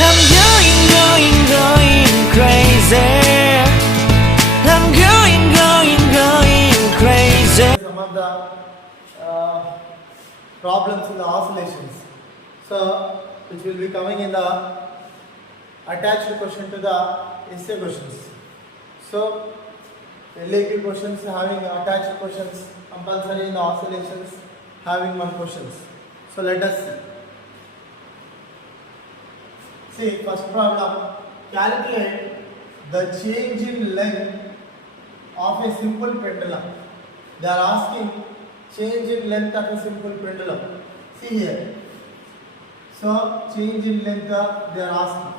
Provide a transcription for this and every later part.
I'm going crazy. I'm going crazy. Some of the problems in the oscillations. So, which will be coming in the attached question to the essay questions. So, LAQ questions having attached questions compulsory in the oscillations having one questions. So, let us see. See, first problem, calculate the change in length of a simple pendulum. They are asking change in length of a simple pendulum. See here. So, change in length they are asking.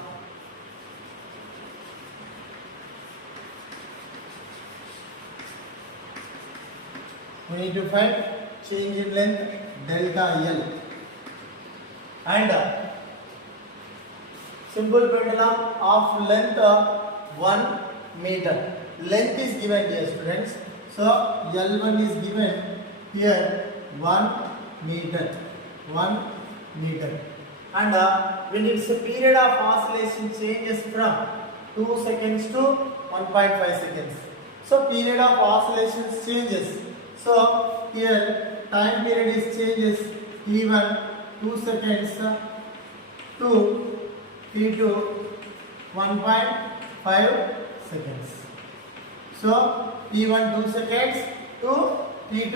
We need to find change in length delta L. And simple pendulum of length 1 meter. Length is given here, students. So L1 is given here 1 meter. 1 meter. And when its period of oscillation changes from 2 seconds to 1.5 seconds. So period of oscillation changes. So here time period is changes T1 2 seconds to T2 1.5 seconds. So T1 2 seconds to T2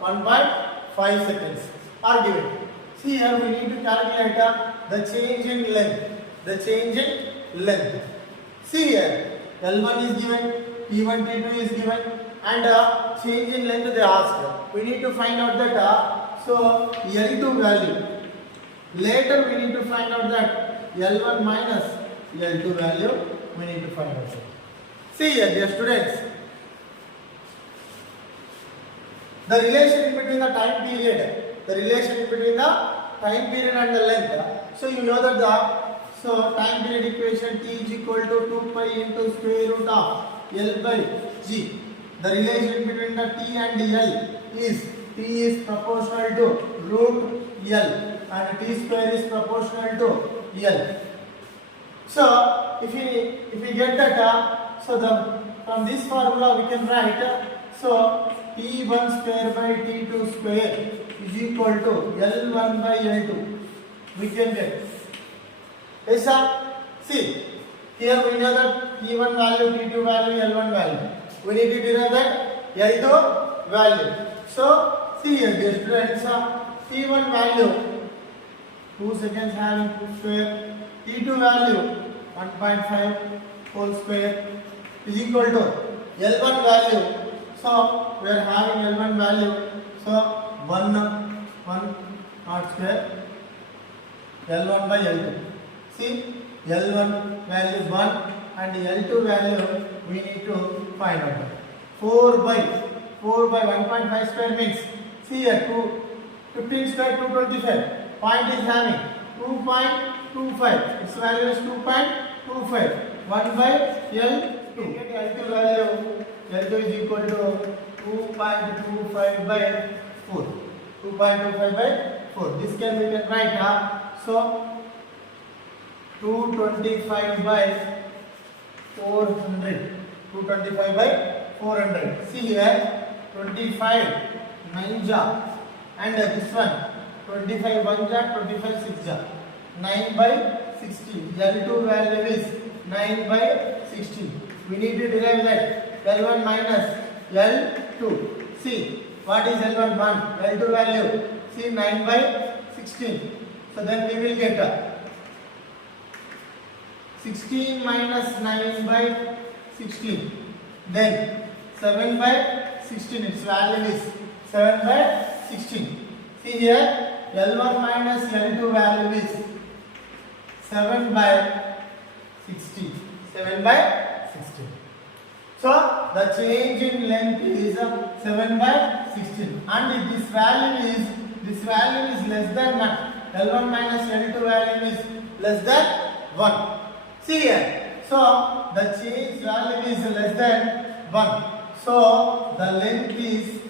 1.5 seconds are given. See here we need to calculate the change in length. The change in length. See here L1 is given, T1 T2 is given, and change in length they asked. We need to find out that so L2 value. Later we need to find out that L1 minus L2 value we need to find out. See here dear students, the relation between the time period, and the length. So you know that time period equation T is equal to 2 pi into square root of L by G. The relation between the T and L is T is proportional to root L and T square is proportional to L. So if we get that, from this formula we can write T1 square by T2 square is equal to L1 by L2. We can get. Yes sir. See here we know that T1 value, T2 value, L1 value. We need to derive that L2 value. So see here dear students, T1 value 2 seconds having 2 square, T2 value 1.5 whole square is equal to L1 value. So we are having L1 value. So 1 not square L1 by L2. See L1 value is 1 and L2 value we need to find out. 4 by 1.5 square means, see here 15 square 225. Point is having 2.25. Its value is 2.25. 1 by L2. L2 value, L2 is equal to 2.25 by 4. 2.25 by 4. This can we can write. So 225 by 400. 225 by 400. See here 25 9 ja and this one 25 1 ja 25 6 ja 9 by 16. L2 value is 9 by 16. We need to derive that L1 minus L2. See what is L1 1? L2 value. See 9 by 16. So then we will get 16 minus 9 by 16. Then 7 by 16. Its value is 7 by 16. See here L1 minus L2 value is 7 by 16. 7 by 16. So the change in length is 7 by 16 and this value is less than 1. L1 minus L2 value is less than 1. See here. So the change value is less than 1. So the length is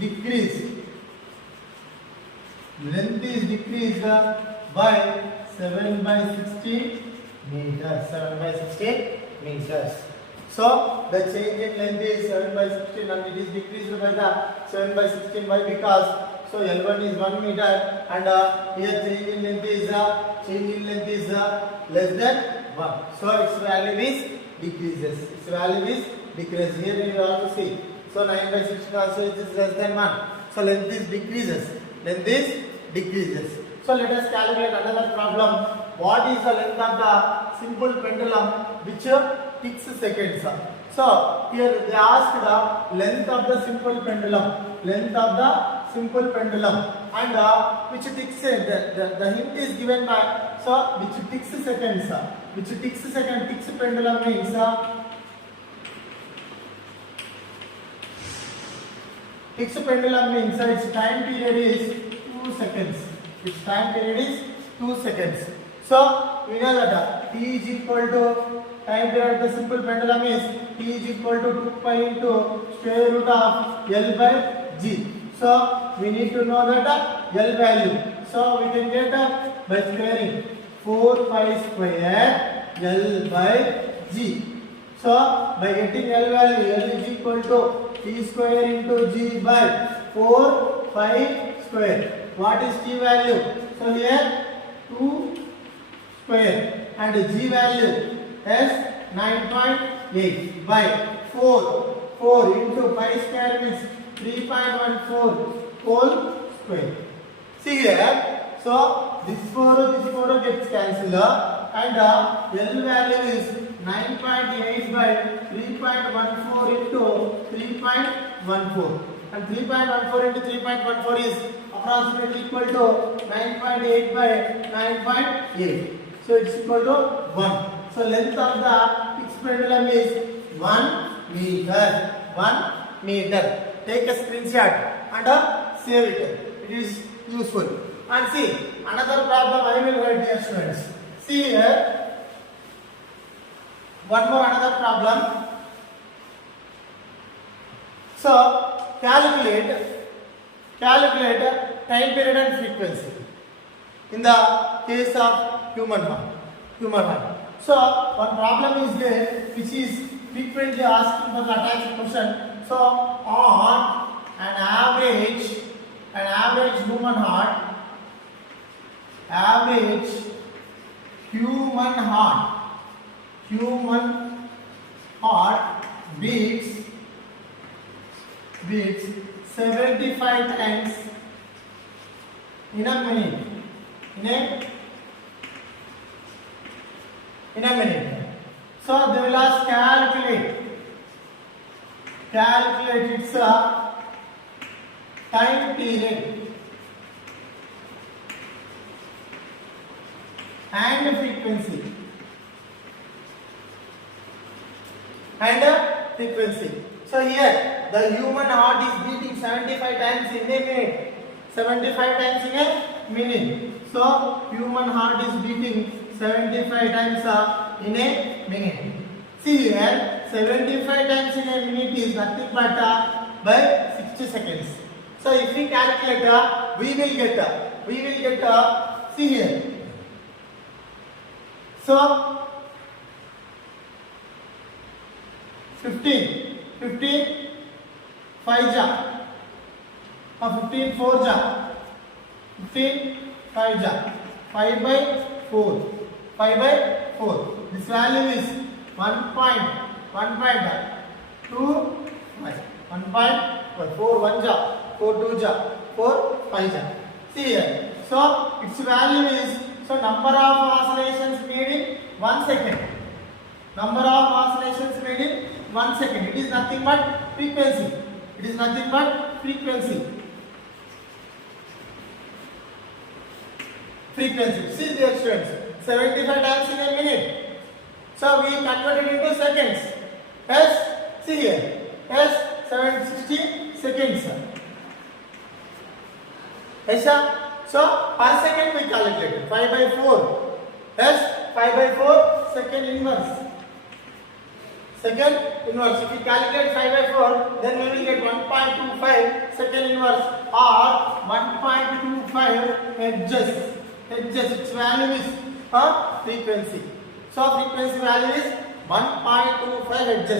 decreased. length is decreased by 7 by 16 meters. 7 by 16 meters. So the change in length is 7 by 16 and it is decreased by the 7 by 16. Why? Because so L1 is 1 meter and here change in length is less than 1. So its value is decreases. Its value is decreases. Here you have to see. So 9 by 16 also it is less than 1. So length is decreases. Length is decreases. So let us calculate another problem. What is the length of the simple pendulum which ticks seconds? So here they asked the length of the simple pendulum. Length of the simple pendulum and which ticks the hint is given by which ticks seconds. Which ticks second ticks pendulum means ticks pendulum means its time period is 2 seconds. Its time period is 2 seconds. So we know that t is equal to time period of the simple pendulum is t is equal to 2 pi into square root of L by G. So we need to know that L value. So we can get by squaring 4 pi square L by G. So by getting L value, L is equal to T square into G by 4 pi square. What is T value? So here 2 square and G value is 9.8 by 4 into pi square means 3.14 whole square. See here, so this 4 gets cancelled and L value is 9.8 by 3.14 into 3.14 and 3.14 into 3.14 is approximately equal to 9.8 by 9.8. So it's equal to 1. So length of the fixed pendulum is 1 meter. 1 meter. Take a screenshot and save it. It is useful. And see another problem I will write here, students. See here. One more another problem. So calculate time period and frequency in the case of human heart. So one problem is there which is frequently asking for the attached question. So on an average human heart beats 75 times in a minute. In a minute. So they will ask calculate its time period and frequency. So here the human heart is beating 75 times in a minute. 75 times in a minute. So human heart is beating 75 times in a minute. See here, 75 times in a minute is nothing but by 60 seconds. So if we calculate, we will get see here. So 15 5 ja or 15 4 ja 15 5 ja 5 by 4 this value is 1.2 4 1 ja 4 2 ja 4 5 ja. See here, so its value is number of oscillations made in 1 second. Number of oscillations made in 1 second. It is nothing but frequency. See dear students, 75 times in a minute. So we converted into seconds. Yes, see here. Yes, 760 seconds. Yes, sir. So per second we calculated 5 by 4. Yes, 5 by 4 second inverse. second inverse. If we calculate 5 by 4, then we will get 1.25 second inverse or 1.25 hertz. Its value is frequency. So frequency value is 1.25 hertz.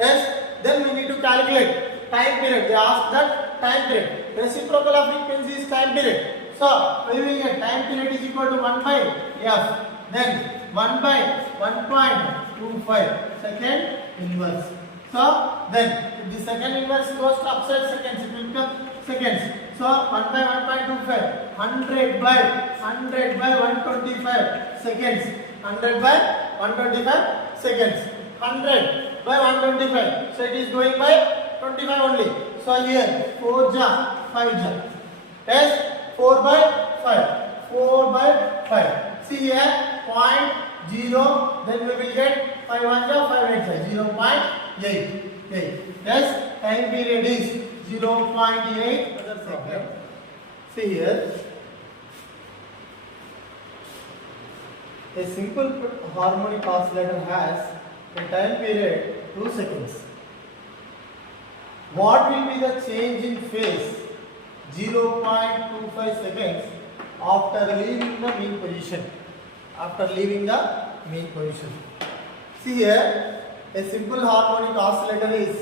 Yes. Then we need to calculate time period. They ask that time period. Reciprocal of frequency is time period. So we will get time period is equal to 1 by f. Then 1 by 1.25 second inverse. So then if the second inverse goes to upside seconds, it will become seconds. So 1 by 1.25, 100 by 125 seconds. 100 by 125 seconds. 100 by 125. So it is going by 25 only. So here 4 ja 5 ja. Yes, 4 by 5. 4 by 5. See here 0.0. Then we will get 5 1 ja 5 8 ja 0.8. Yes, time period is 0.8 second. See here. A simple harmonic oscillator has a time period 2 seconds. What will be the change in phase 0.25 seconds after leaving the mean position? After leaving the mean position. See here, a simple harmonic oscillator is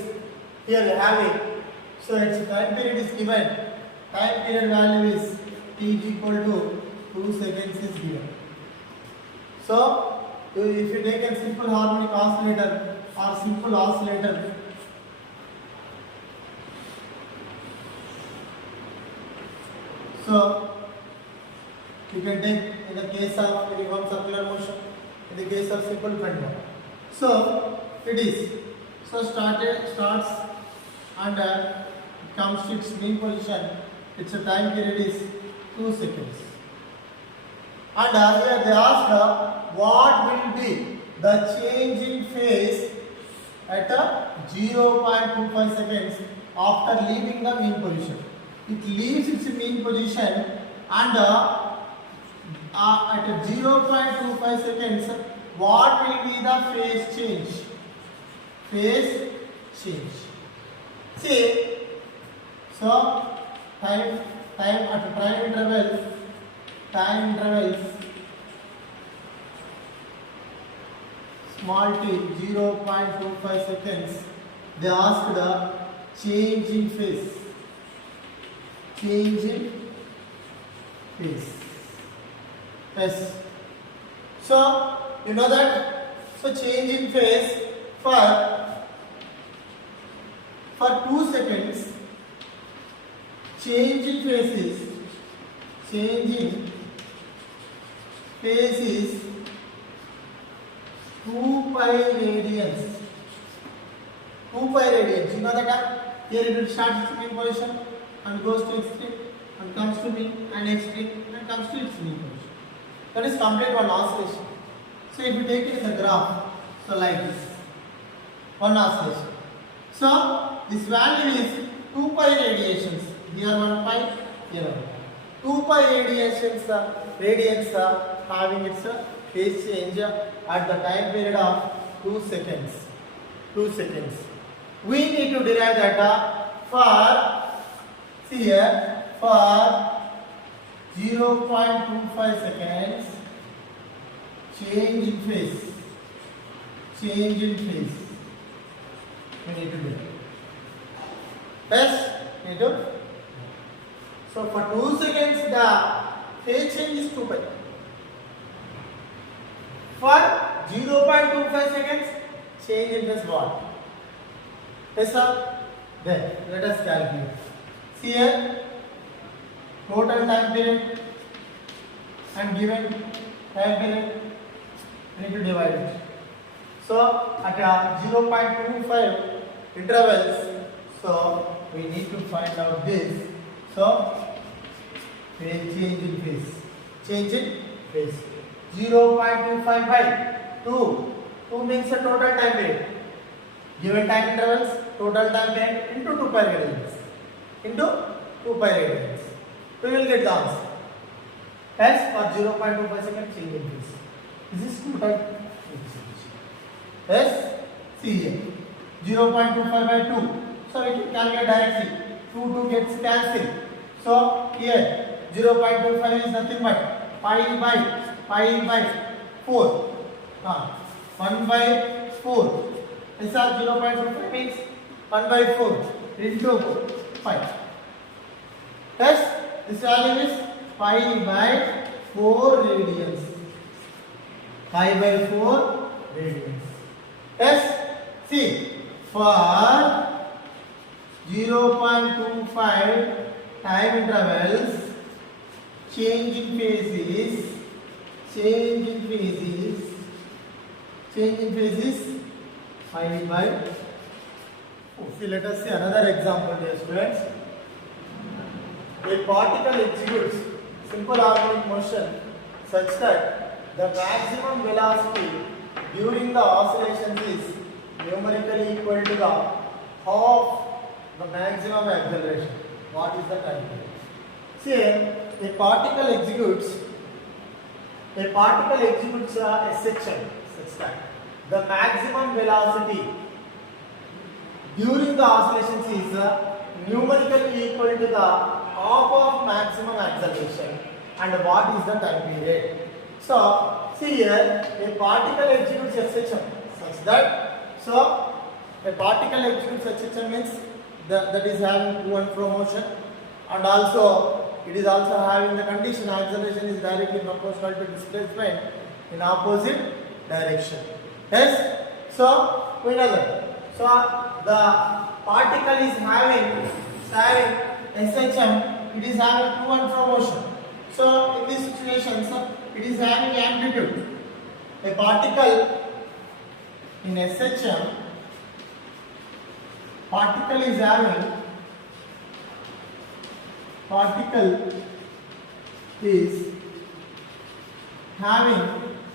here having. So its time period is given. Time period value is t is equal to 2 seconds is given. So if you take a simple harmonic oscillator or simple oscillator, so you can take in the case of uniform circular motion, in the case of simple pendulum. So it is starts and comes to its mean position. Its time period is 2 seconds. And here they asked what will be the change in phase at 0.25 seconds after leaving the mean position. It leaves its mean position and at 0.25 seconds, what will be the phase change? Phase change. See, so time at time intervals small t 0.25 seconds. They asked the change in phase. Change in phase. Yes. So you know that. So change in phase for 2 seconds. Change in phase is 2 pi radians. 2 pi radians. You know that? Here it will start its mean position and goes to extreme and comes to mean and extreme and comes to its mean position. That is complete one oscillation. So if you take it in the graph, so like this, one oscillation. So this value is 2 pi radiations. Here 1 pi, here 1 pi. 2 pi radians having its phase change at the time period of 2 seconds. 2 seconds. We need to derive data for, see here, for 0.25 seconds change in phase. Change in phase. We need to do it. Yes, need to. So for 2 seconds the phase change is 2 pi. For 0.25 seconds change in phase what? Yes sir? Then let us calculate. See here, total time period and given time period, we need to divide it. So at 0.25 intervals, so we need to find out this. So change in phase. Change in phase. 0.25 by 2. 2 means the total time period. Given time intervals, total time period into 2 pi radians. Into 2 pi radians. We will get the answer. As for 0.25 second change in phase. This is total. Yes. See here, 0.25 by 2. So we can calculate directly. 2 gets cancelled. So here 0.25 is nothing but pi by 4. 1 by 4. This is 0.25 means 1 by 4 into 5. Yes, this value is pi by 4 radians. Pi by 4 radians. Yes, see, for 0.25 time intervals, change in phases, pi by 4. See, let us see another example, dear students. A particle executes simple harmonic motion such that the maximum velocity during the oscillation is numerically equal to the half the maximum acceleration. What is the time period? See, a particle executes a section such that the maximum velocity during the oscillations is numerically equal to the half of maximum acceleration. And what is the time period? So, see here, a particle executes a section such that, so a particle executes a section means that is having to and fro motion, and also it is also having the condition acceleration is directly proportional to displacement in opposite direction. Yes, so we know that. So the particle is having a section, it is having to and fro motion. So in this situation, it is having amplitude. A particle in a section, particle is having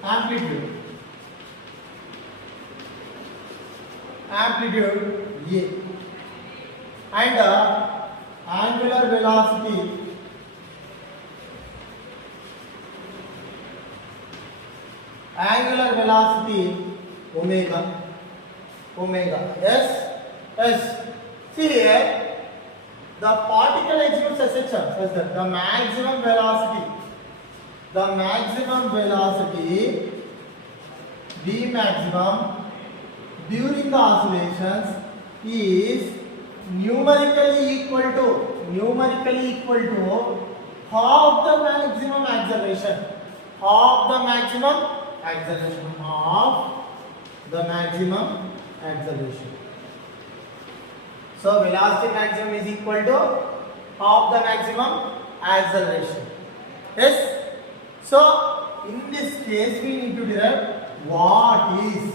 amplitude A, and angular velocity omega. Yes. See here, the particle executes a section such that the maximum velocity V maximum during the oscillations is numerically equal to half the maximum acceleration. So velocity maximum is equal to half the maximum acceleration. Yes. So in this case we need to derive what is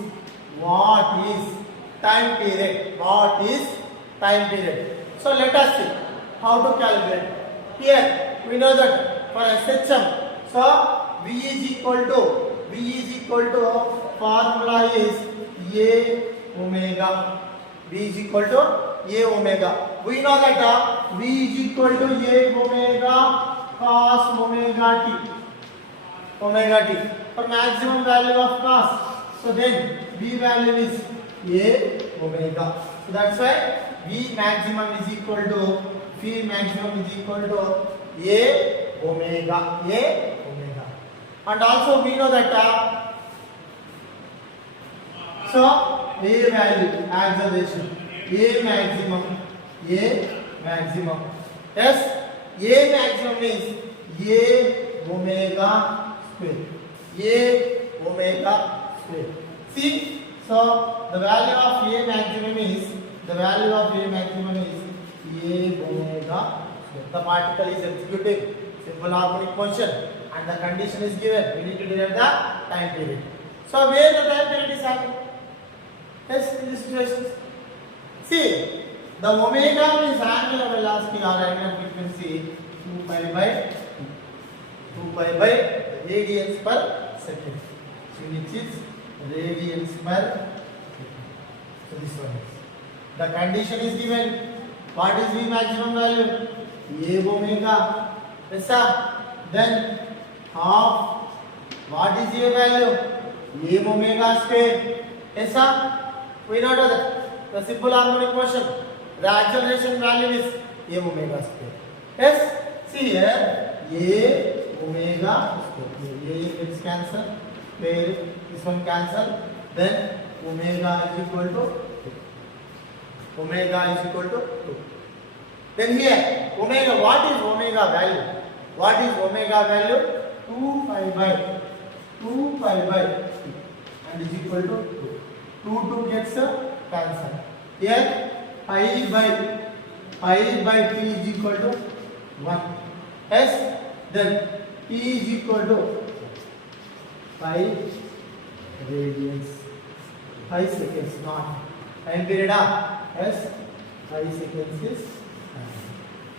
time period. So let us see how to calculate. Here we know that for a section, so V is equal to formula is A omega. V is equal to A omega. We know that V is equal to A omega cos omega t for maximum value of cos. So then V value is A omega. So that's why V maximum is equal to A omega. And also we know that so A value acceleration A maximum. Yes, A maximum is A omega square. See, so the value of A maximum is A omega square. The particle is executing simple harmonic motion and the condition is given. We need to derive the time period. So where the time period is happening? Yes, in this situation. See, the omega is angular velocity or angular frequency 2 pi by radians per second. So which is radians per second. So this one is. The condition is given. What is V maximum value? A omega. Yes, sir. Then half. What is A value? A omega square. Yes, sir. We know that the simple harmonic motion, the acceleration value is a omega square. Yes, see here, a omega square. A gets cancelled, where this one cancel, then omega is equal to 2. Then here, omega, what is omega value? What is omega value? 2 pi by and is equal to 2. 2 gets cancelled. Here pi by t is equal to 1. Yes, then t is equal to pi radians. 5 seconds, not time period. Yes, 5 seconds is time.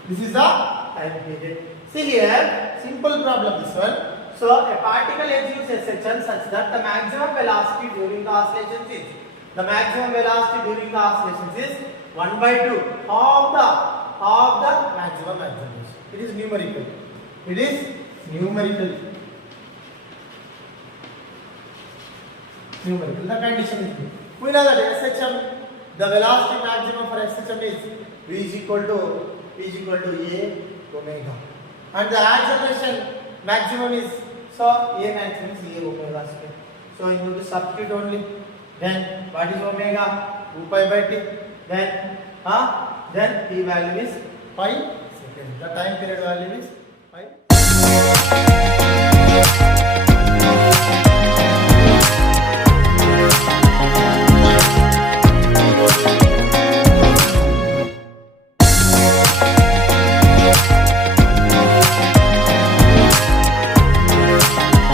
This is the time period. See here, simple problem this one. So a particle achieves a section such that the maximum velocity during the oscillations is 1 by 2 of the maximum acceleration. It is numerical. The condition is given. We know that SHM, the velocity maximum for SHM is V is equal to A omega, and the acceleration maximum is, so A maximum is A omega square. So you need to substitute only. Then what is omega? 2 pi by t. Then t value is pi seconds. The time period value is pi.